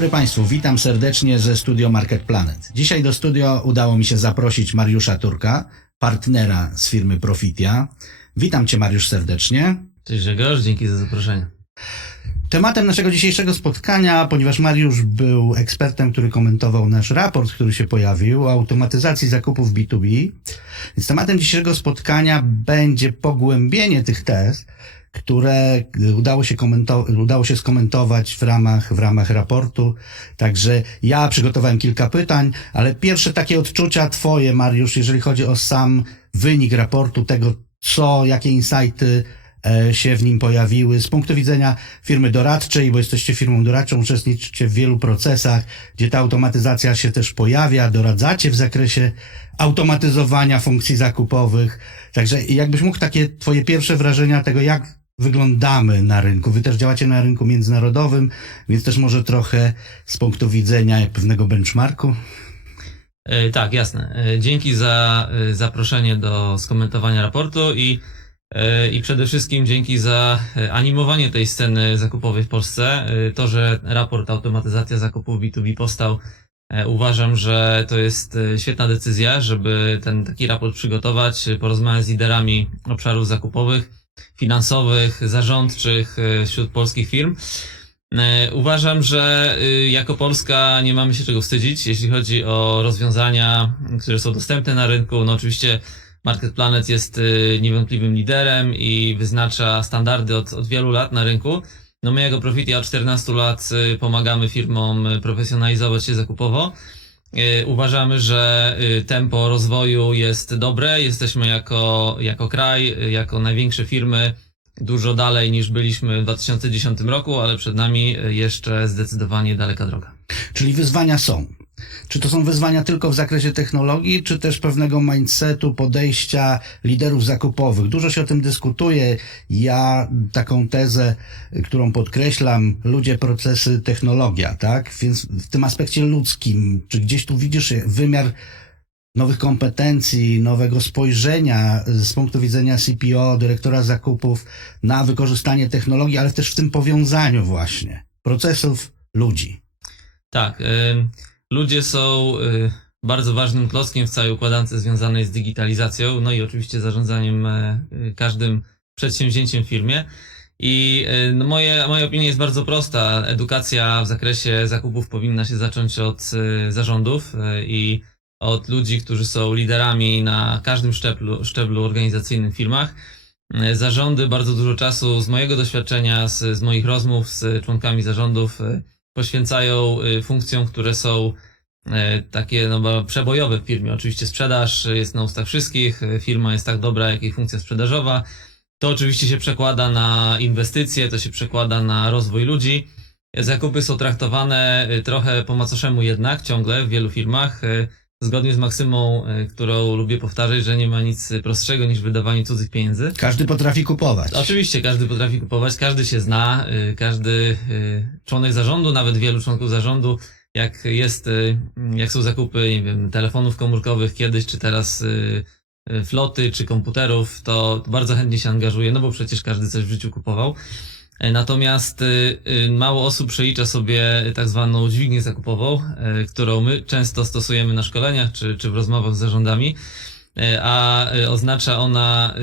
dobry Państwu, witam serdecznie ze Studio Market Planet. Dzisiaj do studio udało mi się zaprosić Mariusza Turka, partnera z firmy Profitia. Witam Cię, Mariusz, serdecznie. Cześć Grzegorz, dzięki za zaproszenie. Tematem naszego dzisiejszego spotkania, ponieważ Mariusz był ekspertem, który komentował nasz raport, który się pojawił o automatyzacji zakupów B2B, więc tematem dzisiejszego spotkania będzie pogłębienie tych tez, które udało się skomentować w ramach raportu. Także ja przygotowałem kilka pytań, ale pierwsze takie odczucia Twoje, Mariusz, jeżeli chodzi o sam wynik raportu, tego jakie insighty się w nim pojawiły z punktu widzenia firmy doradczej, bo jesteście firmą doradczą, uczestniczycie w wielu procesach, gdzie ta automatyzacja się też pojawia, doradzacie w zakresie automatyzowania funkcji zakupowych. Także jakbyś mógł takie Twoje pierwsze wrażenia tego, jak wyglądamy na rynku. Wy też działacie na rynku międzynarodowym, więc też może trochę z punktu widzenia pewnego benchmarku. Tak, jasne. Dzięki za zaproszenie do skomentowania raportu i przede wszystkim dzięki za animowanie tej sceny zakupowej w Polsce. To, że raport Automatyzacja zakupów B2B powstał, uważam, że to jest świetna decyzja, żeby taki raport przygotować, porozmawiać z liderami obszarów zakupowych, finansowych, zarządczych wśród polskich firm. Uważam, że jako Polska nie mamy się czego wstydzić, jeśli chodzi o rozwiązania, które są dostępne na rynku. No oczywiście Market Planet jest niewątpliwym liderem i wyznacza standardy od wielu lat na rynku. No my jako Profitia od 14 lat pomagamy firmom profesjonalizować się zakupowo. Uważamy, że tempo rozwoju jest dobre. Jesteśmy jako kraj, jako największe firmy dużo dalej niż byliśmy w 2010 roku, ale przed nami jeszcze zdecydowanie daleka droga. Czyli wyzwania są. Czy to są wyzwania tylko w zakresie technologii, czy też pewnego mindsetu, podejścia liderów zakupowych? Dużo się o tym dyskutuje. Ja taką tezę, którą podkreślam, ludzie, procesy, technologia, tak? Więc w tym aspekcie ludzkim, czy gdzieś tu widzisz wymiar nowych kompetencji, nowego spojrzenia z punktu widzenia CPO, dyrektora zakupów na wykorzystanie technologii, ale też w tym powiązaniu właśnie procesów ludzi? Tak, ludzie są bardzo ważnym klockiem w całej układance związanej z digitalizacją, no i oczywiście zarządzaniem każdym przedsięwzięciem w firmie. I moja opinia jest bardzo prosta. Edukacja w zakresie zakupów powinna się zacząć od zarządów i od ludzi, którzy są liderami na każdym szczeblu organizacyjnym w firmach. Zarządy bardzo dużo czasu z mojego doświadczenia, z moich rozmów z członkami zarządów poświęcają funkcjom, które są takie przebojowe w firmie. Oczywiście sprzedaż jest na ustach wszystkich, firma jest tak dobra, jak jej funkcja sprzedażowa. To oczywiście się przekłada na inwestycje, to się przekłada na rozwój ludzi. Zakupy są traktowane trochę po macoszemu jednak ciągle w wielu firmach. Zgodnie z maksymą, którą lubię powtarzać, że nie ma nic prostszego niż wydawanie cudzych pieniędzy. Każdy potrafi kupować. Oczywiście, każdy potrafi kupować, każdy się zna, każdy członek zarządu, nawet wielu członków zarządu, jak są zakupy, nie wiem, telefonów komórkowych kiedyś, czy teraz floty, czy komputerów, to bardzo chętnie się angażuje, no bo przecież każdy coś w życiu kupował. Natomiast mało osób przelicza sobie tak zwaną dźwignię zakupową, którą my często stosujemy na szkoleniach czy w rozmowach z zarządami, a oznacza ona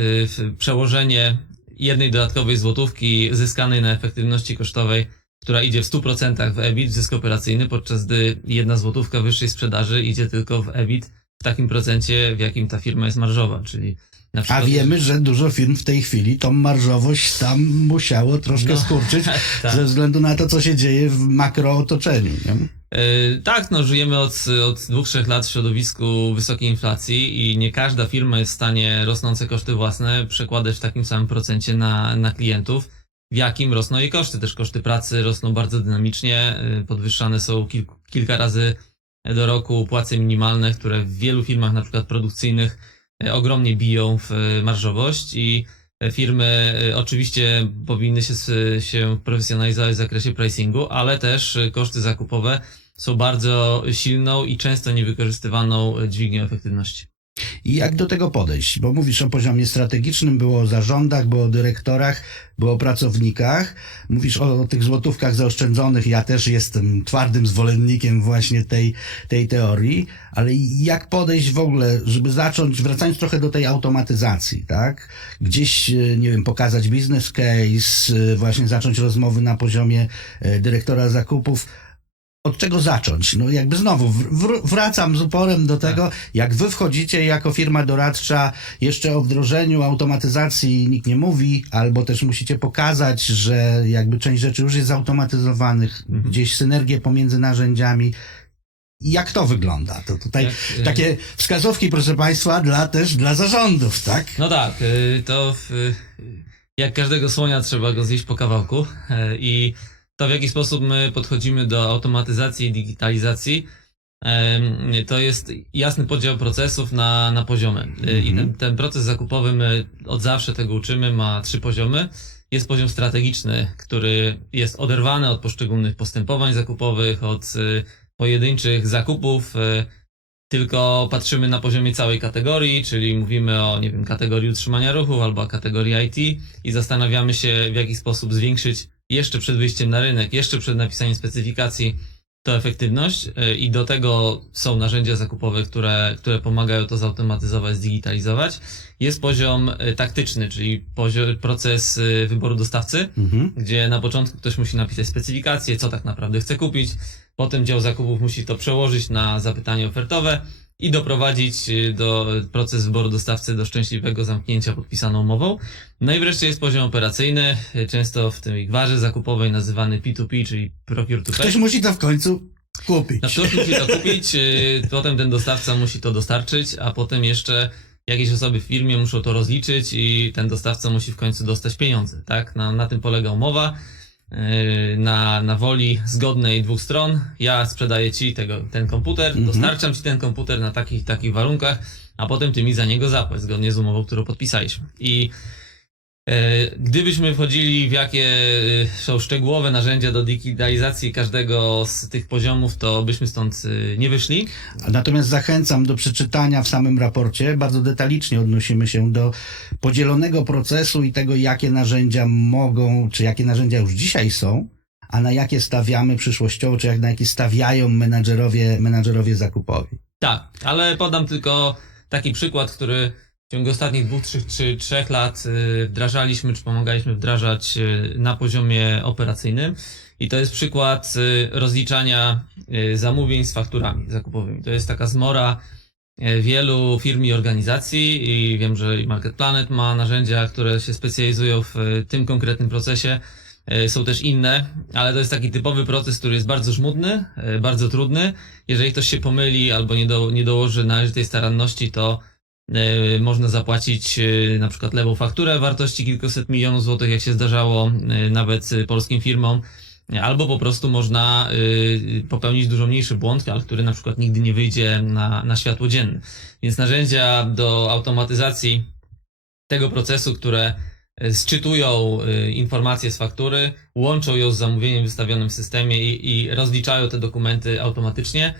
przełożenie jednej dodatkowej złotówki zyskanej na efektywności kosztowej, która idzie w 100% w EBIT, w zysk operacyjny, podczas gdy jedna złotówka wyższej sprzedaży idzie tylko w EBIT w takim procencie, w jakim ta firma jest marżowa, czyli na przykład... A wiemy, że dużo firm w tej chwili tą marżowość tam musiało troszkę skurczyć tak. Ze względu na to, co się dzieje w makrootoczeniu. Tak, żyjemy od 2-3 lat w środowisku wysokiej inflacji i nie każda firma jest w stanie rosnące koszty własne przekładać w takim samym procencie na klientów, w jakim rosną jej koszty. Też koszty pracy rosną bardzo dynamicznie, podwyższane są kilka razy do roku płace minimalne, które w wielu firmach, na przykład produkcyjnych, ogromnie biją w marżowość i firmy oczywiście powinny się profesjonalizować w zakresie pricingu, ale też koszty zakupowe są bardzo silną i często niewykorzystywaną dźwignią efektywności. I jak do tego podejść? Bo mówisz o poziomie strategicznym, było o zarządach, było o dyrektorach, było o pracownikach. Mówisz o tych złotówkach zaoszczędzonych. Ja też jestem twardym zwolennikiem właśnie tej teorii. Ale jak podejść w ogóle, żeby zacząć, wracając trochę do tej automatyzacji, tak? Gdzieś, nie wiem, pokazać business case, właśnie zacząć rozmowy na poziomie dyrektora zakupów. Od czego zacząć? No jakby znowu wracam z uporem do tego, jak wy wchodzicie jako firma doradcza, jeszcze o wdrożeniu automatyzacji nikt nie mówi, albo też musicie pokazać, że jakby część rzeczy już jest zautomatyzowanych, gdzieś synergie pomiędzy narzędziami. Jak to wygląda? To tutaj takie wskazówki, proszę Państwa, też dla zarządów, tak? No tak, jak każdego słonia trzeba go zjeść po kawałku i to w jaki sposób my podchodzimy do automatyzacji i digitalizacji, to jest jasny podział procesów na poziomy. I ten proces zakupowy, my od zawsze tego uczymy, ma 3 poziomy. Jest poziom strategiczny, który jest oderwany od poszczególnych postępowań zakupowych, od pojedynczych zakupów, tylko patrzymy na poziomie całej kategorii, czyli mówimy o, nie wiem, kategorii utrzymania ruchu albo kategorii IT i zastanawiamy się, w jaki sposób zwiększyć jeszcze przed wyjściem na rynek, jeszcze przed napisaniem specyfikacji to efektywność i do tego są narzędzia zakupowe, które pomagają to zautomatyzować, zdigitalizować. Jest poziom taktyczny, czyli proces wyboru dostawcy, gdzie na początku ktoś musi napisać specyfikację, co tak naprawdę chce kupić, potem dział zakupów musi to przełożyć na zapytanie ofertowe i doprowadzić proces wyboru dostawcy do szczęśliwego zamknięcia podpisaną umową. No i wreszcie jest poziom operacyjny, często w tej gwarze zakupowej nazywany P2P, czyli Procure to Pay. Ktoś musi to w końcu kupić. No, ktoś musi to kupić, potem ten dostawca musi to dostarczyć, a potem jeszcze jakieś osoby w firmie muszą to rozliczyć i ten dostawca musi w końcu dostać pieniądze, tak? Na tym polega umowa. Na woli zgodnej 2 stron. Ja sprzedaję ci ten komputer, dostarczam ci ten komputer na takich warunkach, a potem ty mi za niego zapłać, zgodnie z umową, którą podpisaliśmy. I gdybyśmy wchodzili w jakie są szczegółowe narzędzia do digitalizacji każdego z tych poziomów, to byśmy stąd nie wyszli. Natomiast zachęcam do przeczytania w samym raporcie. Bardzo detalicznie odnosimy się do podzielonego procesu i tego, jakie narzędzia mogą, czy jakie narzędzia już dzisiaj są, a na jakie stawiamy przyszłościowo, czy na jakie stawiają menadżerowie zakupowi. Tak, ale podam tylko taki przykład, który w ciągu ostatnich 2, 3 lat wdrażaliśmy, czy pomagaliśmy wdrażać na poziomie operacyjnym. I to jest przykład rozliczania zamówień z fakturami zakupowymi. To jest taka zmora wielu firm i organizacji i wiem, że Market Planet ma narzędzia, które się specjalizują w tym konkretnym procesie. Są też inne, ale to jest taki typowy proces, który jest bardzo żmudny, bardzo trudny. Jeżeli ktoś się pomyli albo nie dołoży należytej staranności, to można zapłacić na przykład lewą fakturę wartości kilkuset milionów złotych, jak się zdarzało nawet polskim firmom, albo po prostu można popełnić dużo mniejszy błąd, ale który na przykład nigdy nie wyjdzie na światło dzienne. Więc narzędzia do automatyzacji tego procesu, które sczytują informacje z faktury, łączą ją z zamówieniem wystawionym w systemie i rozliczają te dokumenty automatycznie,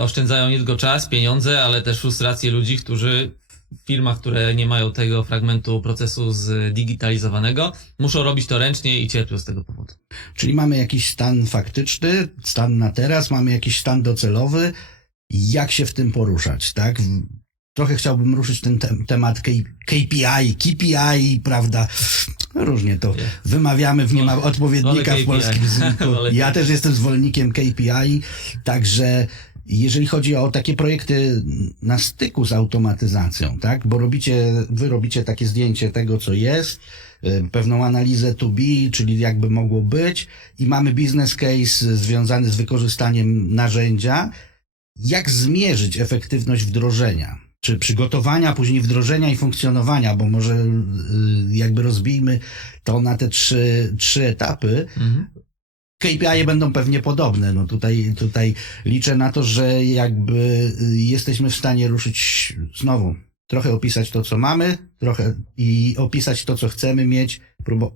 oszczędzają nie tylko czas, pieniądze, ale też frustrację ludzi, którzy w firmach, które nie mają tego fragmentu procesu zdigitalizowanego, muszą robić to ręcznie i cierpią z tego powodu. Czyli mamy jakiś stan faktyczny, stan na teraz, mamy jakiś stan docelowy. Jak się w tym poruszać, tak? Trochę chciałbym ruszyć ten temat KPI, prawda? Różnie to wymawiamy, nie ma odpowiednika w polskim języku. Ja też jestem zwolennikiem KPI, także jeżeli chodzi o takie projekty na styku z automatyzacją, tak? Bo wy robicie takie zdjęcie tego, co jest, pewną analizę to be, czyli jakby mogło być i mamy business case związany z wykorzystaniem narzędzia. Jak zmierzyć efektywność wdrożenia? Czy przygotowania, później wdrożenia i funkcjonowania, bo może jakby rozbijmy to na te trzy etapy. KPI będą pewnie podobne. No tutaj liczę na to, że jakby jesteśmy w stanie ruszyć znowu, trochę opisać to, co mamy, trochę i opisać to, co chcemy mieć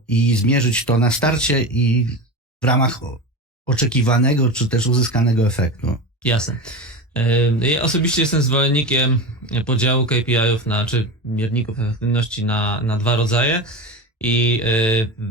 i zmierzyć to na starcie i w ramach oczekiwanego, czy też uzyskanego efektu. Jasne. Ja osobiście jestem zwolennikiem podziału KPI-ów czy mierników efektywności na dwa rodzaje i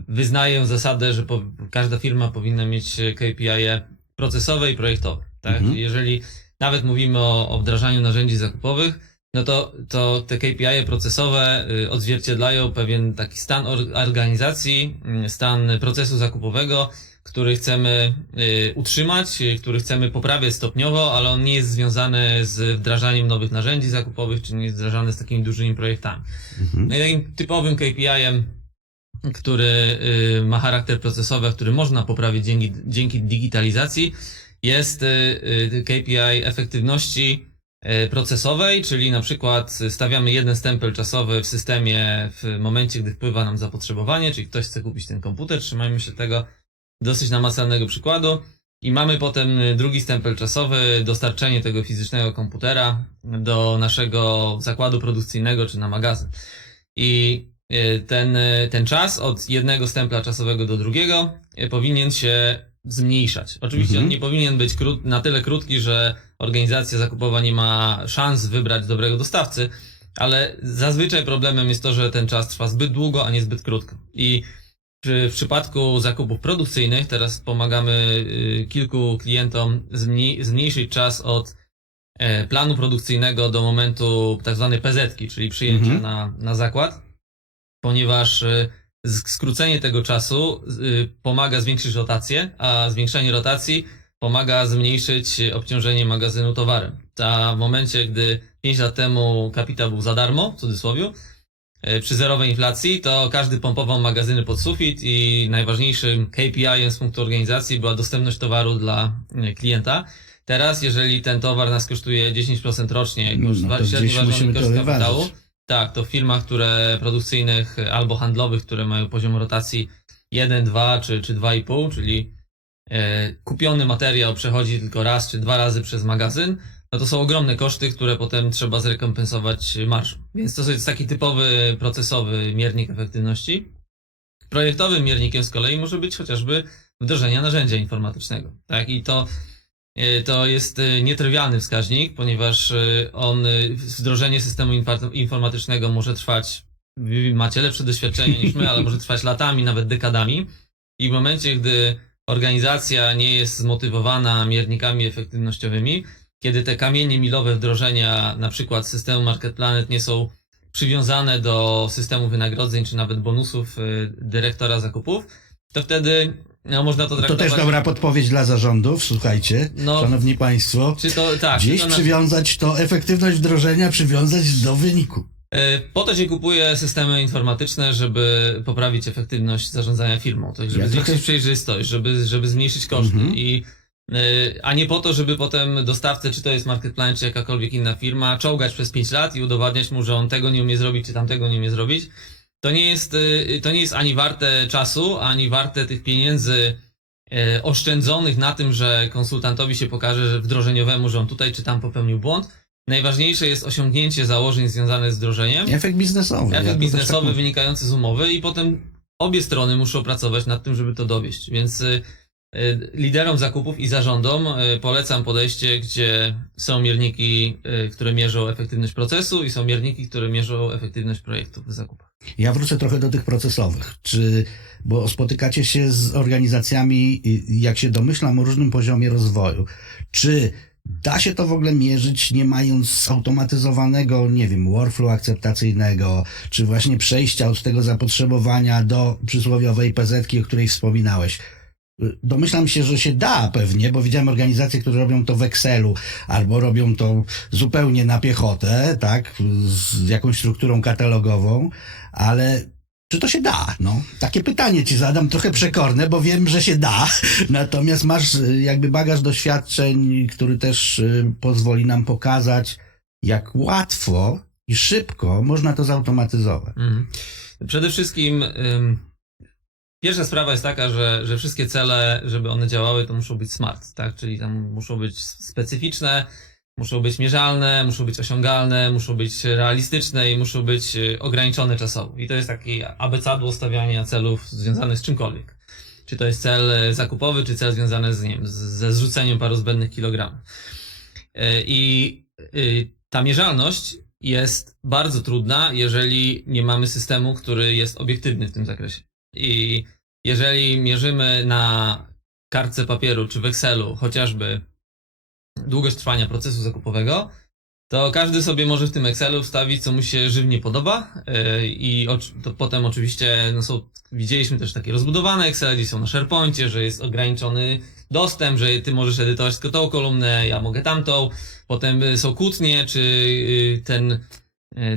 wyznaję zasadę, że każda firma powinna mieć KPI-e procesowe i projektowe. Tak? Jeżeli nawet mówimy o wdrażaniu narzędzi zakupowych, no to te KPI-e procesowe odzwierciedlają pewien taki stan organizacji, stan procesu zakupowego, który chcemy utrzymać, który chcemy poprawiać stopniowo, ale on nie jest związany z wdrażaniem nowych narzędzi zakupowych, czy nie jest wdrażany z takimi dużymi projektami. No i takim typowym KPI-em, który ma charakter procesowy, a który można poprawić dzięki digitalizacji, jest KPI efektywności procesowej, czyli na przykład stawiamy jeden stempel czasowy w systemie w momencie, gdy wpływa nam zapotrzebowanie, czyli ktoś chce kupić ten komputer, trzymajmy się tego dosyć namacalnego przykładu i mamy potem drugi stempel czasowy, dostarczenie tego fizycznego komputera do naszego zakładu produkcyjnego czy na magazyn. I ten czas od jednego stempla czasowego do drugiego powinien się zmniejszać. Oczywiście on nie powinien być na tyle krótki, że organizacja zakupowa nie ma szans wybrać dobrego dostawcy, ale zazwyczaj problemem jest to, że ten czas trwa zbyt długo, a nie zbyt krótko. I w przypadku zakupów produkcyjnych teraz pomagamy kilku klientom zmniejszyć czas od planu produkcyjnego do momentu tak zwanej PZ-ki, czyli przyjęcia na zakład, ponieważ skrócenie tego czasu pomaga zwiększyć rotację, a zwiększenie rotacji pomaga zmniejszyć obciążenie magazynu towarem. A w momencie, gdy 5 lat temu kapitał był za darmo, w cudzysłowie, przy zerowej inflacji, to każdy pompował magazyny pod sufit i najważniejszym KPI-em z punktu organizacji była dostępność towaru dla klienta. Teraz, jeżeli ten towar nas kosztuje 10% rocznie, średni ważony koszt kapitału, tak, to w firmach, produkcyjnych albo handlowych, które mają poziom rotacji 1, 2 czy 2,5, czyli kupiony materiał przechodzi tylko raz czy 2 razy przez magazyn, no to są ogromne koszty, które potem trzeba zrekompensować marżą. Więc to jest taki typowy procesowy miernik efektywności. Projektowym miernikiem z kolei może być chociażby wdrożenie narzędzia informatycznego. Tak? I to jest nietrywialny wskaźnik, ponieważ wdrożenie systemu informatycznego może trwać, wy macie lepsze doświadczenie niż my, ale może trwać latami, nawet dekadami. I w momencie, gdy organizacja nie jest zmotywowana miernikami efektywnościowymi, kiedy te kamienie milowe wdrożenia, na przykład systemu MarketPlanet, nie są przywiązane do systemu wynagrodzeń, czy nawet bonusów dyrektora zakupów, to wtedy można to traktować... To też dobra podpowiedź dla zarządów, słuchajcie, szanowni państwo. Przywiązać to, efektywność wdrożenia przywiązać do wyniku. Po to się kupuje systemy informatyczne, żeby poprawić efektywność zarządzania firmą, tak, żeby zwiększyć przejrzystość, żeby zmniejszyć koszty a nie po to, żeby potem dostawcę, czy to jest MarketPlanet, czy jakakolwiek inna firma, czołgać przez 5 lat i udowadniać mu, że on tego nie umie zrobić, czy tamtego nie umie zrobić. To nie jest ani warte czasu, ani warte tych pieniędzy oszczędzonych na tym, że konsultantowi się pokaże, że wdrożeniowemu, że on tutaj czy tam popełnił błąd. Najważniejsze jest osiągnięcie założeń związanych z wdrożeniem. Efekt biznesowy. Efekt biznesowy wynikający z umowy i potem obie strony muszą pracować nad tym, żeby to dowieść. Więc liderom zakupów i zarządom polecam podejście, gdzie są mierniki, które mierzą efektywność procesu i są mierniki, które mierzą efektywność projektów w zakupach. Ja wrócę trochę do tych procesowych. Bo spotykacie się z organizacjami, jak się domyślam, o różnym poziomie rozwoju. Czy da się to w ogóle mierzyć, nie mając zautomatyzowanego, nie wiem, workflow akceptacyjnego, czy właśnie przejścia od tego zapotrzebowania do przysłowiowej PZ-ki, o której wspominałeś? Domyślam się, że się da pewnie, bo widziałem organizacje, które robią to w Excelu, albo robią to zupełnie na piechotę, tak, z jakąś strukturą katalogową, ale czy to się da? Takie pytanie ci zadam, trochę przekorne, bo wiem, że się da, natomiast masz jakby bagaż doświadczeń, który też pozwoli nam pokazać, jak łatwo i szybko można to zautomatyzować. Przede wszystkim pierwsza sprawa jest taka, że wszystkie cele, żeby one działały, to muszą być smart, tak? Czyli tam muszą być specyficzne, muszą być mierzalne, muszą być osiągalne, muszą być realistyczne i muszą być ograniczone czasowo. I to jest taki abecadło stawiania celów związanych z czymkolwiek. Czy to jest cel zakupowy, czy cel związany ze zrzuceniem paru zbędnych kilogramów. I ta mierzalność jest bardzo trudna, jeżeli nie mamy systemu, który jest obiektywny w tym zakresie. I jeżeli mierzymy na kartce papieru czy w Excelu chociażby długość trwania procesu zakupowego, to każdy sobie może w tym Excelu wstawić, co mu się żywnie podoba i to potem oczywiście widzieliśmy też takie rozbudowane Excel, gdzie są na SharePoincie, że jest ograniczony dostęp, że ty możesz edytować tylko tą kolumnę, ja mogę tamtą, potem są kłótnie, czy ten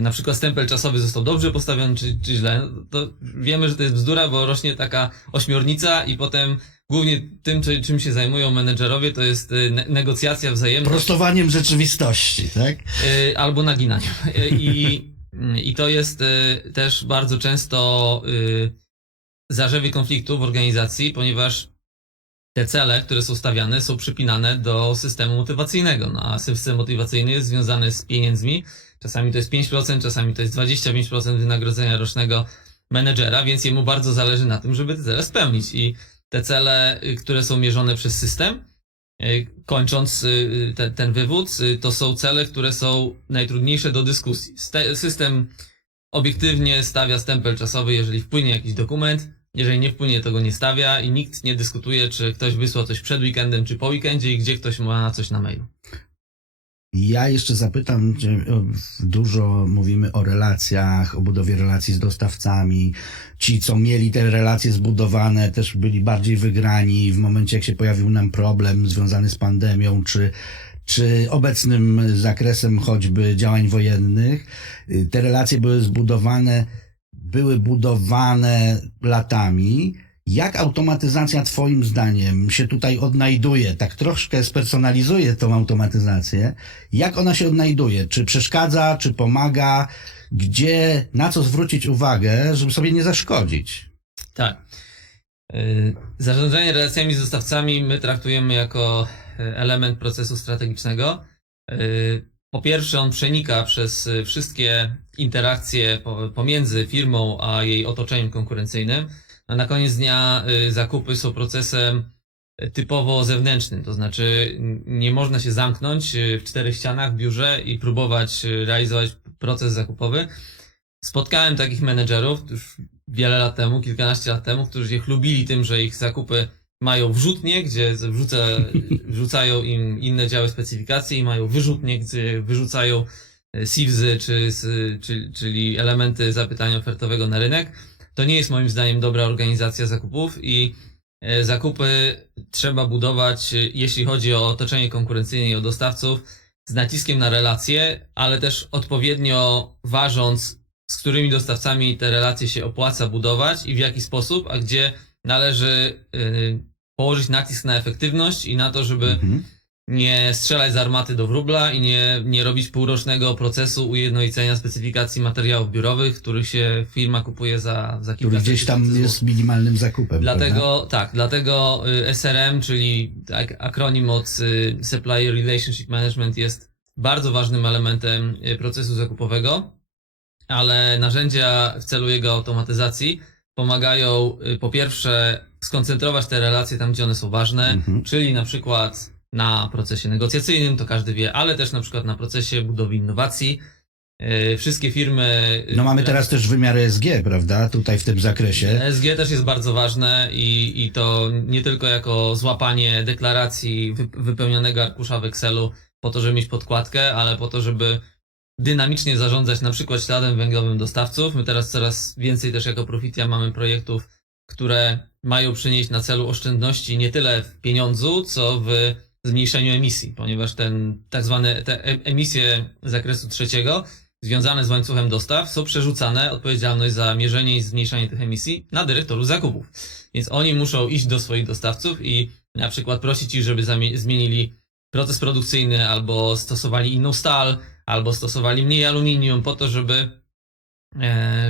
na przykład stempel czasowy został dobrze postawiony, czy źle. To wiemy, że to jest bzdura, bo rośnie taka ośmiornica i potem głównie tym, czym się zajmują menedżerowie, to jest negocjacja wzajemna. Prostowaniem rzeczywistości, tak? Albo naginaniem. I to jest też bardzo często zarzewie konfliktu w organizacji, ponieważ te cele, które są stawiane, są przypinane do systemu motywacyjnego. No, a system motywacyjny jest związany z pieniędzmi. Czasami to jest 5%, czasami to jest 25% wynagrodzenia rocznego menedżera, więc jemu bardzo zależy na tym, żeby te cele spełnić. I te cele, które są mierzone przez system, kończąc ten wywód, to są cele, które są najtrudniejsze do dyskusji. System obiektywnie stawia stempel czasowy, jeżeli wpłynie jakiś dokument, jeżeli nie wpłynie, to go nie stawia i nikt nie dyskutuje, czy ktoś wysłał coś przed weekendem, czy po weekendzie i gdzie ktoś ma coś na mailu. Ja jeszcze zapytam, dużo mówimy o relacjach, o budowie relacji z dostawcami. Ci, co mieli te relacje zbudowane, też byli bardziej wygrani w momencie, jak się pojawił nam problem związany z pandemią, czy obecnym zakresem choćby działań wojennych. Te relacje były budowane latami. Jak automatyzacja twoim zdaniem się tutaj odnajduje? Tak troszkę spersonalizuje tą automatyzację. Jak ona się odnajduje? Czy przeszkadza, czy pomaga? Gdzie, na co zwrócić uwagę, żeby sobie nie zaszkodzić? Tak. Zarządzanie relacjami z dostawcami my traktujemy jako element procesu strategicznego. Po pierwsze, on przenika przez wszystkie interakcje pomiędzy firmą a jej otoczeniem konkurencyjnym. A na koniec dnia zakupy są procesem typowo zewnętrznym, to znaczy nie można się zamknąć w 4 ścianach w biurze i próbować realizować proces zakupowy. Spotkałem takich menedżerów już wiele lat temu, kilkanaście lat temu, którzy się chlubili tym, że ich zakupy mają wrzutnie, gdzie wrzucają im inne działy specyfikacji i mają wyrzutnie, gdzie wyrzucają sievesy, czyli elementy zapytania ofertowego na rynek. To nie jest moim zdaniem dobra organizacja zakupów i zakupy trzeba budować, jeśli chodzi o otoczenie konkurencyjne i o dostawców, z naciskiem na relacje, ale też odpowiednio ważąc, z którymi dostawcami te relacje się opłaca budować i w jaki sposób, a gdzie należy położyć nacisk na efektywność i na to, żeby nie strzelać z armaty do wróbla i nie robić półrocznego procesu ujednolicenia specyfikacji materiałów biurowych, których się firma kupuje za kilka Który gdzieś tam jest minimalnym zakupem. Dlatego SRM, czyli akronim od Supplier Relationship Management, jest bardzo ważnym elementem procesu zakupowego, ale narzędzia w celu jego automatyzacji pomagają po pierwsze skoncentrować te relacje tam, gdzie one są ważne, czyli na przykład na procesie negocjacyjnym, to każdy wie, ale też na przykład na procesie budowy innowacji. Wszystkie firmy... No mamy teraz też wymiar ESG, prawda? Tutaj w tym zakresie. ESG też jest bardzo ważne i to nie tylko jako złapanie deklaracji wypełnionego arkusza w Excelu po to, żeby mieć podkładkę, ale po to, żeby dynamicznie zarządzać na przykład śladem węglowym dostawców. My teraz coraz więcej też jako Profitia mamy projektów, które mają przynieść na celu oszczędności nie tyle w pieniądzu, co w zmniejszeniu emisji, ponieważ te emisje z zakresu trzeciego związane z łańcuchem dostaw są przerzucane, odpowiedzialność za mierzenie i zmniejszanie tych emisji, na dyrektorów zakupów. Więc oni muszą iść do swoich dostawców i na przykład prosić ich, żeby zmienili proces produkcyjny, albo stosowali inną stal, albo stosowali mniej aluminium po to,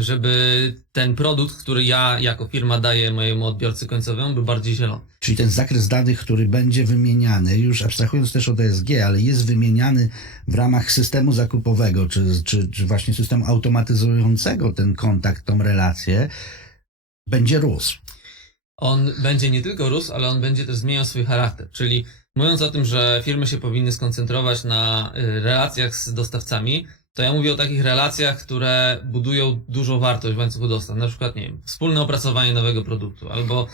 żeby ten produkt, który ja jako firma daję mojemu odbiorcy końcowemu, był bardziej zielony. Czyli ten zakres danych, który będzie wymieniany, już abstrahując też od ESG, ale jest wymieniany w ramach systemu zakupowego, czy właśnie systemu automatyzującego ten kontakt, tą relację, będzie rósł. On będzie nie tylko rósł, ale on będzie też zmieniał swój charakter. Czyli mówiąc o tym, że firmy się powinny skoncentrować na relacjach z dostawcami, to ja mówię o takich relacjach, które budują dużą wartość w łańcuchu dostaw. Na przykład, nie wiem, wspólne opracowanie nowego produktu, albo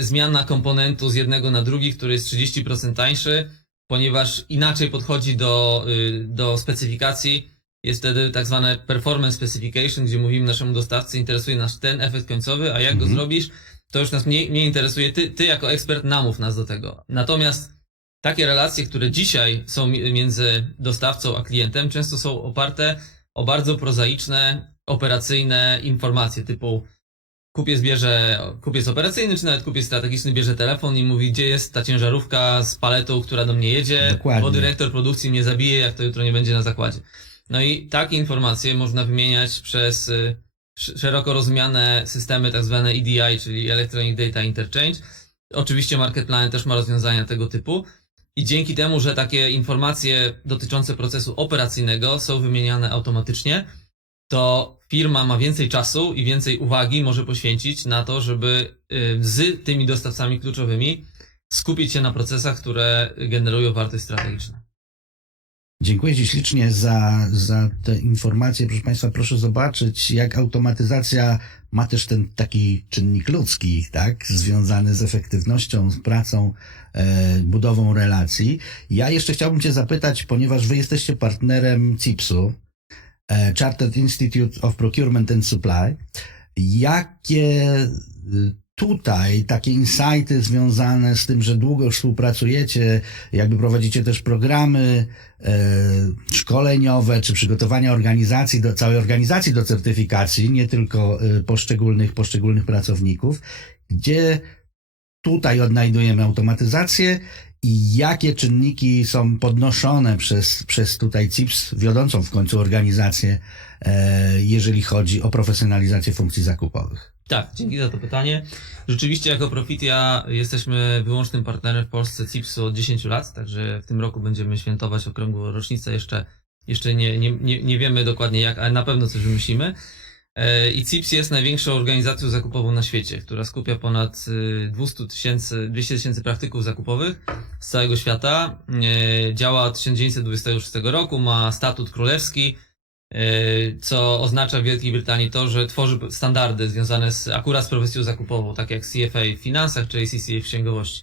zmiana komponentu z jednego na drugi, który jest 30% tańszy, ponieważ inaczej podchodzi do specyfikacji. Jest wtedy tak zwane performance specification, gdzie mówimy naszemu dostawcy, interesuje nas ten efekt końcowy, a jak go zrobisz, to już nas mniej interesuje. Ty jako ekspert namów nas do tego. Natomiast takie relacje, które dzisiaj są między dostawcą a klientem, często są oparte o bardzo prozaiczne, operacyjne informacje typu kupiec operacyjny, czy nawet kupiec strategiczny bierze telefon i mówi, gdzie jest ta ciężarówka z paletą, która do mnie jedzie, Dokładnie. bo dyrektor produkcji mnie zabije, jak to jutro nie będzie na zakładzie. No i takie informacje można wymieniać przez szeroko rozumiane systemy, tak zwane EDI, czyli Electronic Data Interchange. Oczywiście MarketPlanet też ma rozwiązania tego typu. I dzięki temu, że takie informacje dotyczące procesu operacyjnego są wymieniane automatycznie, to firma ma więcej czasu i więcej uwagi może poświęcić na to, żeby z tymi dostawcami kluczowymi skupić się na procesach, które generują wartość strategiczną. Dziękuję Ci ślicznie za te informacje. Proszę Państwa, proszę zobaczyć, jak automatyzacja ma też ten taki czynnik ludzki, tak, związany z efektywnością, z pracą, budową relacji. Ja jeszcze chciałbym Cię zapytać, ponieważ Wy jesteście partnerem CIPS-u, Chartered Institute of Procurement and Supply, jakie tutaj takie insighty związane z tym, że długo już współpracujecie, jakby prowadzicie też programy szkoleniowe, czy przygotowania organizacji, całej organizacji do certyfikacji, nie tylko poszczególnych pracowników, gdzie tutaj odnajdujemy automatyzację i jakie czynniki są podnoszone przez tutaj CIPS, wiodącą w końcu organizację, jeżeli chodzi o profesjonalizację funkcji zakupowych. Tak, dzięki za to pytanie. Rzeczywiście jako Profitia jesteśmy wyłącznym partnerem w Polsce CIPS-u od 10 lat, także w tym roku będziemy świętować okrągłą rocznicę. Jeszcze nie wiemy dokładnie jak, ale na pewno coś wymyślimy. I CIPS jest największą organizacją zakupową na świecie, która skupia ponad 200 tysięcy praktyków zakupowych z całego świata. Działa od 1926 roku, ma statut królewski, co oznacza w Wielkiej Brytanii to, że tworzy standardy związane akurat z profesją zakupową, tak jak CFA w finansach czy ACCA w księgowości.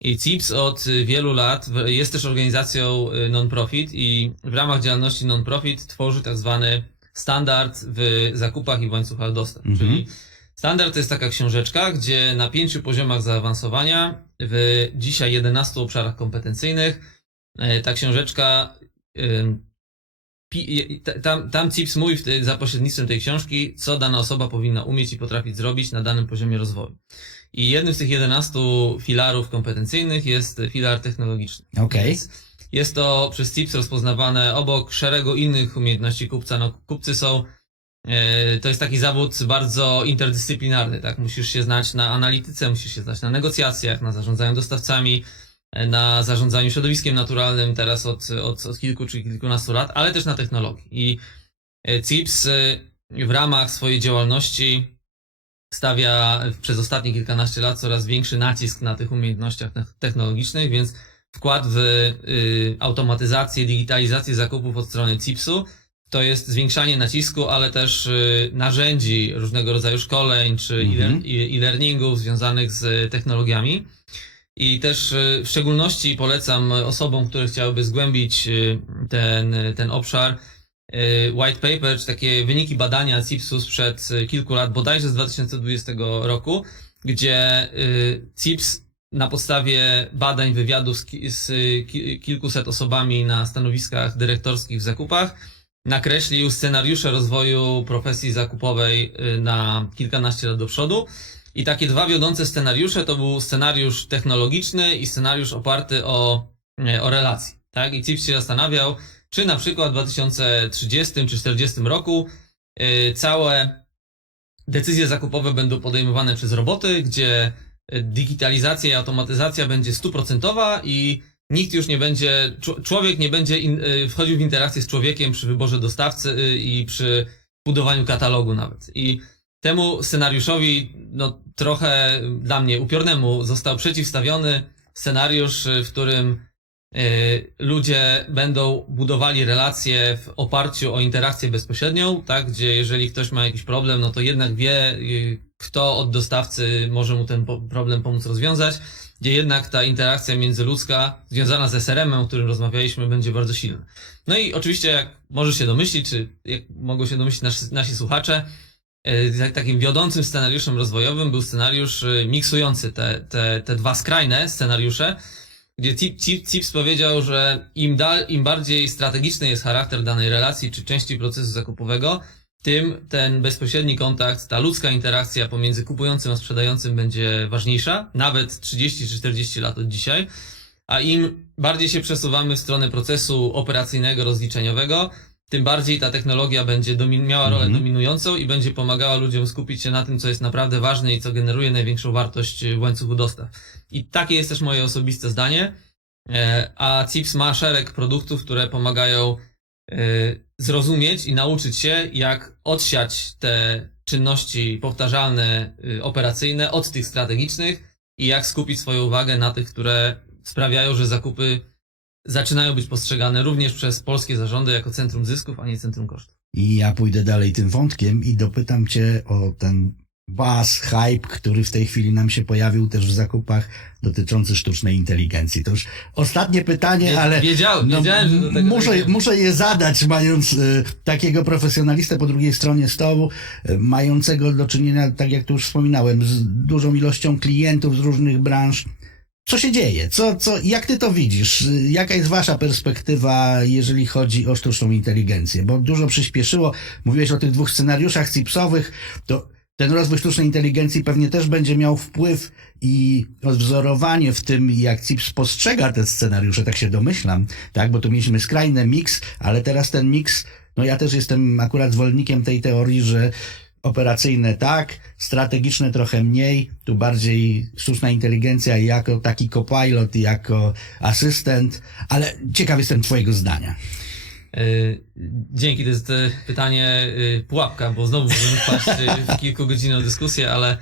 I CIPS od wielu lat jest też organizacją non-profit i w ramach działalności non-profit tworzy tak zwany standard w zakupach i w łańcuchach dostaw. Czyli standard to jest taka książeczka, gdzie na 5 poziomach zaawansowania w dzisiaj 11 obszarach kompetencyjnych ta książeczka tam CIPS mówi za pośrednictwem tej książki, co dana osoba powinna umieć i potrafić zrobić na danym poziomie rozwoju. I jednym z tych 11 filarów kompetencyjnych jest filar technologiczny. Okay. Jest to przez CIPS rozpoznawane obok szeregu innych umiejętności kupca. No, kupcy są, to jest taki zawód bardzo interdyscyplinarny, tak? Musisz się znać na analityce, musisz się znać na negocjacjach, na zarządzaniu dostawcami, na zarządzaniu środowiskiem naturalnym teraz od kilku czy kilkunastu lat, ale też na technologii. I CIPS w ramach swojej działalności stawia przez ostatnie kilkanaście lat coraz większy nacisk na tych umiejętnościach technologicznych, więc wkład w automatyzację, digitalizację zakupów od strony CIPS-u to jest zwiększanie nacisku, ale też narzędzi różnego rodzaju szkoleń czy e-learningów związanych z technologiami. I też w szczególności polecam osobom, które chciałyby zgłębić ten obszar, white paper, czy takie wyniki badania CIPS-u sprzed kilku lat, bodajże z 2020 roku, gdzie CIPS na podstawie badań, wywiadów z kilkuset osobami na stanowiskach dyrektorskich w zakupach nakreślił scenariusze rozwoju profesji zakupowej na kilkanaście lat do przodu. I takie dwa wiodące scenariusze to był scenariusz technologiczny i scenariusz oparty o relacji. Tak? I CIPS się zastanawiał, czy na przykład w 2030 czy 2040 roku całe decyzje zakupowe będą podejmowane przez roboty, gdzie digitalizacja i automatyzacja będzie 100% i nikt już nie będzie, człowiek nie będzie wchodził w interakcję z człowiekiem przy wyborze dostawcy i przy budowaniu katalogu nawet. I temu scenariuszowi, no trochę dla mnie upiornemu, został przeciwstawiony scenariusz, w którym ludzie będą budowali relacje w oparciu o interakcję bezpośrednią, tak, gdzie jeżeli ktoś ma jakiś problem, no to jednak wie, kto od dostawcy może mu ten problem pomóc rozwiązać, gdzie jednak ta interakcja międzyludzka związana z SRM-em, o którym rozmawialiśmy, będzie bardzo silna. No i oczywiście, jak możesz się domyślić, czy jak mogą się domyślić nasi słuchacze, takim wiodącym scenariuszem rozwojowym był scenariusz miksujący te dwa skrajne scenariusze, gdzie Cips powiedział, że im bardziej strategiczny jest charakter danej relacji czy części procesu zakupowego, tym ten bezpośredni kontakt, ta ludzka interakcja pomiędzy kupującym a sprzedającym będzie ważniejsza, nawet 30 czy 40 lat od dzisiaj, a im bardziej się przesuwamy w stronę procesu operacyjnego, rozliczeniowego, tym bardziej ta technologia będzie miała rolę dominującą i będzie pomagała ludziom skupić się na tym, co jest naprawdę ważne i co generuje największą wartość w łańcuchu dostaw. I takie jest też moje osobiste zdanie, a Cips ma szereg produktów, które pomagają zrozumieć i nauczyć się, jak odsiać te czynności powtarzalne, operacyjne od tych strategicznych i jak skupić swoją uwagę na tych, które sprawiają, że zakupy zaczynają być postrzegane również przez polskie zarządy jako centrum zysków, a nie centrum kosztów. I ja pójdę dalej tym wątkiem i dopytam cię o ten buzz, hype, który w tej chwili nam się pojawił też w zakupach dotyczący sztucznej inteligencji. To już ostatnie pytanie, ale Wiedziałem, że do tego muszę je zadać, mając takiego profesjonalistę po drugiej stronie stołu, mającego do czynienia, tak jak tu już wspominałem, z dużą ilością klientów z różnych branż. Co się dzieje? Jak ty to widzisz? Jaka jest wasza perspektywa, jeżeli chodzi o sztuczną inteligencję? Bo dużo przyspieszyło. Mówiłeś o tych dwóch scenariuszach Cipsowych. To ten rozwój sztucznej inteligencji pewnie też będzie miał wpływ i odwzorowanie w tym, jak Cips postrzega te scenariusze, tak się domyślam, tak? Bo tu mieliśmy skrajny miks, ale teraz ten miks, no ja też jestem akurat zwolennikiem tej teorii, że operacyjne tak, strategiczne trochę mniej, tu bardziej sztuczna inteligencja jako taki copilot, jako asystent, ale ciekaw jestem twojego zdania. Dzięki, to jest pytanie pułapka, bo znowu możemy wpaść w kilkugodzinną dyskusję, ale...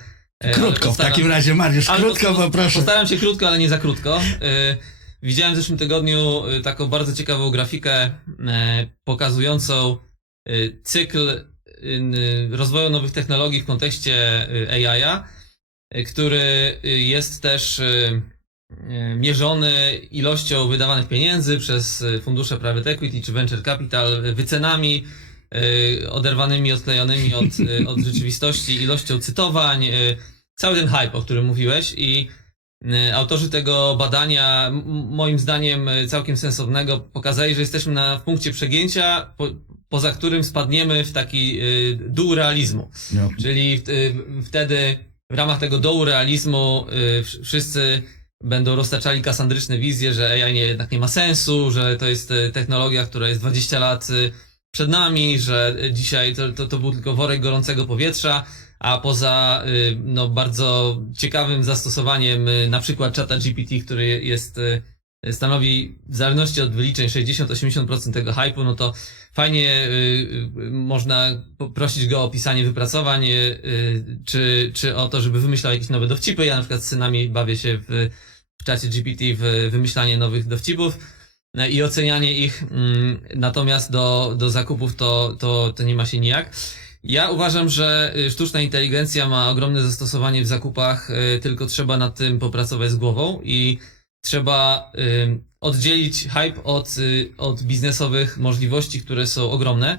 Krótko, w takim razie, Mariusz, krótko poproszę. Postaram się krótko, ale nie za krótko. Widziałem w zeszłym tygodniu taką bardzo ciekawą grafikę pokazującą cykl rozwoju nowych technologii w kontekście AI-a, który jest też mierzony ilością wydawanych pieniędzy przez fundusze private equity czy venture capital, wycenami oderwanymi, odklejonymi od rzeczywistości, ilością cytowań, cały ten hype, o którym mówiłeś, i autorzy tego badania, moim zdaniem całkiem sensownego, pokazali, że jesteśmy w punkcie przegięcia, poza którym spadniemy w taki dół realizmu. No. Czyli wtedy w ramach tego dołu realizmu wszyscy będą roztaczali kasandryczne wizje, że AI jednak nie ma sensu, że to jest technologia, która jest 20 lat przed nami, że dzisiaj to był tylko worek gorącego powietrza, a poza bardzo ciekawym zastosowaniem na przykład czata GPT, który stanowi w zależności od wyliczeń 60-80% tego hype'u, no to fajnie można prosić go o pisanie wypracowań, czy o to, żeby wymyślał jakieś nowe dowcipy. Ja na przykład z synami bawię się w czacie GPT w wymyślanie nowych dowcipów i ocenianie ich, natomiast do zakupów to nie ma się nijak. Ja uważam, że sztuczna inteligencja ma ogromne zastosowanie w zakupach, tylko trzeba nad tym popracować z głową i trzeba oddzielić hype od biznesowych możliwości, które są ogromne.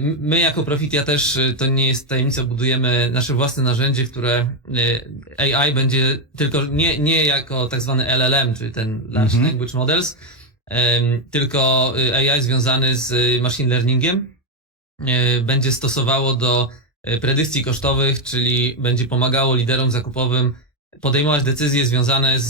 My jako Profitia też, to nie jest tajemnica, budujemy nasze własne narzędzie, które AI będzie tylko nie jako tak zwany LLM, czyli ten Large Language Models, tylko AI związany z machine learningiem będzie stosowało do predykcji kosztowych, czyli będzie pomagało liderom zakupowym podejmować decyzje związane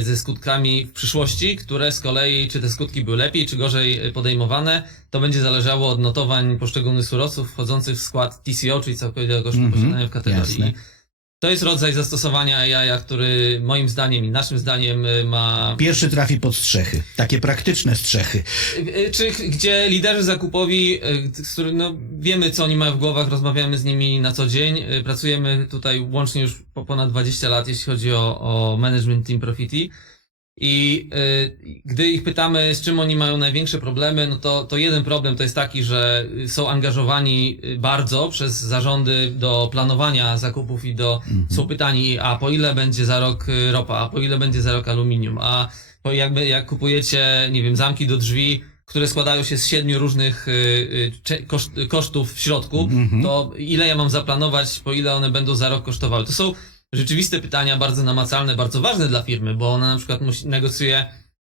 ze skutkami w przyszłości, które z kolei, czy te skutki były lepiej, czy gorzej podejmowane, to będzie zależało od notowań poszczególnych surowców wchodzących w skład TCO, czyli całkowitego kosztu posiadania w kategorii. To jest rodzaj zastosowania AI, który moim zdaniem i naszym zdaniem ma... Pierwszy trafi pod strzechy, takie praktyczne strzechy. Gdzie liderzy zakupowi, z którymi no, wiemy, co oni mają w głowach, rozmawiamy z nimi na co dzień, pracujemy tutaj łącznie już po ponad 20 lat, jeśli chodzi o management team Profity. I gdy ich pytamy, z czym oni mają największe problemy, no to jeden problem to jest taki, że są angażowani bardzo przez zarządy do planowania zakupów i są pytani, a po ile będzie za rok ropa, a po ile będzie za rok aluminium, a jak kupujecie, nie wiem, zamki do drzwi, które składają się z 7 różnych kosztów w środku, to ile ja mam zaplanować, po ile one będą za rok kosztowały. To są rzeczywiste pytania, bardzo namacalne, bardzo ważne dla firmy, bo ona na przykład negocjuje,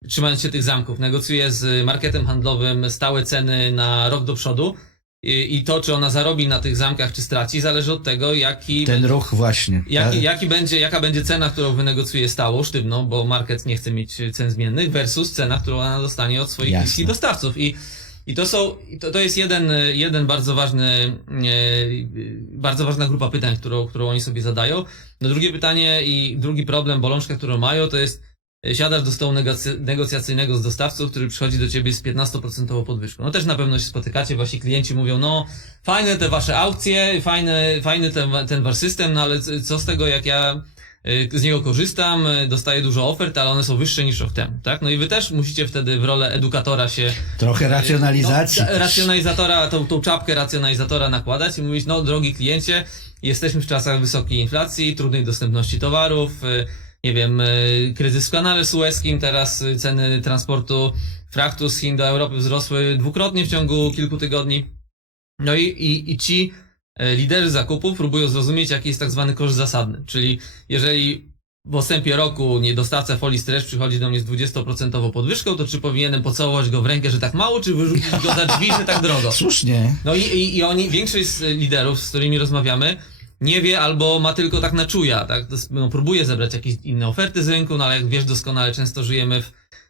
trzymając się tych zamków, negocjuje z marketem handlowym stałe ceny na rok do przodu i to, czy ona zarobi na tych zamkach, czy straci, zależy od tego, Ten ruch właśnie. jaka będzie cena, którą wynegocjuje stałą, sztywną, bo market nie chce mieć cen zmiennych, versus cena, którą ona dostanie od swoich bliskich dostawców. I to jest jeden bardzo ważna grupa pytań, którą oni sobie zadają. No drugie pytanie i drugi problem, bolączka, którą mają, to jest siadasz do stołu negocjacyjnego z dostawcą, który przychodzi do ciebie z 15% podwyżką. No też na pewno się spotykacie, wasi klienci mówią, no fajne te wasze aukcje, fajny ten wasz system, no ale co z tego, jak ja z niego korzystam, dostaję dużo ofert, ale one są wyższe niż rok temu, tak? No i wy też musicie wtedy w rolę edukatora się... Trochę racjonalizacji. Racjonalizatora, tą czapkę racjonalizatora nakładać i mówić, no drogi kliencie, jesteśmy w czasach wysokiej inflacji, trudnej dostępności towarów, nie wiem, kryzys w kanale sueskim, teraz ceny transportu fraktu z Chin do Europy wzrosły dwukrotnie w ciągu kilku tygodni. No i ci liderzy zakupów próbują zrozumieć, jaki jest tak zwany koszt zasadny, czyli jeżeli w odstępie roku dostawca folii stretch przychodzi do mnie z 20% podwyżką, to czy powinienem pocałować go w rękę, że tak mało, czy wyrzucić go za drzwi, że tak drogo? Słusznie. No i większość z liderów, z którymi rozmawiamy, nie wie albo ma tylko tak na czuja, tak? Próbuje zebrać jakieś inne oferty z rynku, no ale jak wiesz doskonale, często żyjemy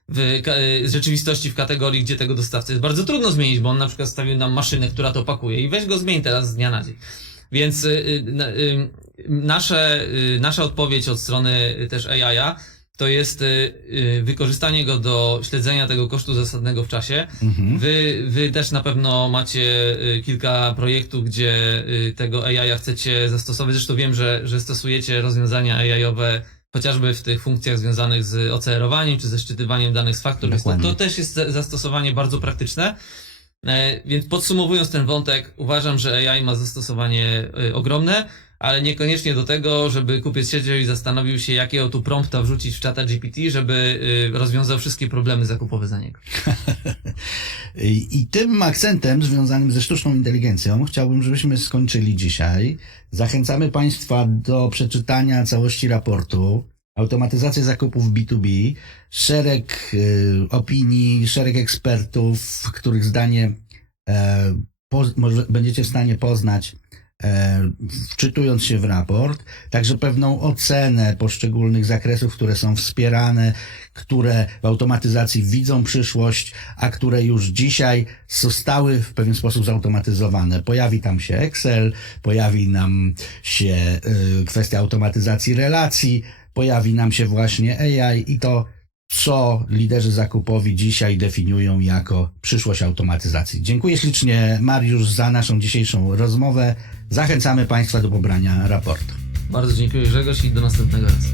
w rzeczywistości w kategorii, gdzie tego dostawcy jest bardzo trudno zmienić, bo on na przykład stawił nam maszynę, która to pakuje i weź go zmień teraz z dnia na dzień. Więc nasza odpowiedź od strony też AI-a to jest wykorzystanie go do śledzenia tego kosztu zasadnego w czasie. Wy też na pewno macie kilka projektów, gdzie tego AI-a chcecie zastosować. Zresztą wiem, że stosujecie rozwiązania AI-owe chociażby w tych funkcjach związanych z OCR-owaniem czy ze szczytywaniem danych z faktur. To też jest zastosowanie bardzo praktyczne. Więc podsumowując ten wątek, uważam, że AI ma zastosowanie ogromne, ale niekoniecznie do tego, żeby kupiec siedział i zastanowił się, jakiego tu prompta wrzucić w czata GPT, żeby rozwiązał wszystkie problemy zakupowe za niego. I tym akcentem związanym ze sztuczną inteligencją chciałbym, żebyśmy skończyli dzisiaj. Zachęcamy Państwa do przeczytania całości raportu. Automatyzacja zakupów B2B, szereg opinii, szereg ekspertów, których zdanie będziecie w stanie poznać, wczytując się w raport, także pewną ocenę poszczególnych zakresów, które są wspierane, które w automatyzacji widzą przyszłość, a które już dzisiaj zostały w pewien sposób zautomatyzowane. Pojawi tam się Excel, pojawi nam się kwestia automatyzacji relacji, pojawi nam się właśnie AI i to, co liderzy zakupowi dzisiaj definiują jako przyszłość automatyzacji. Dziękuję ślicznie, Mariusz, za naszą dzisiejszą rozmowę. Zachęcamy Państwa do pobrania raportu. Bardzo dziękuję, Grzegorz, i do następnego razu.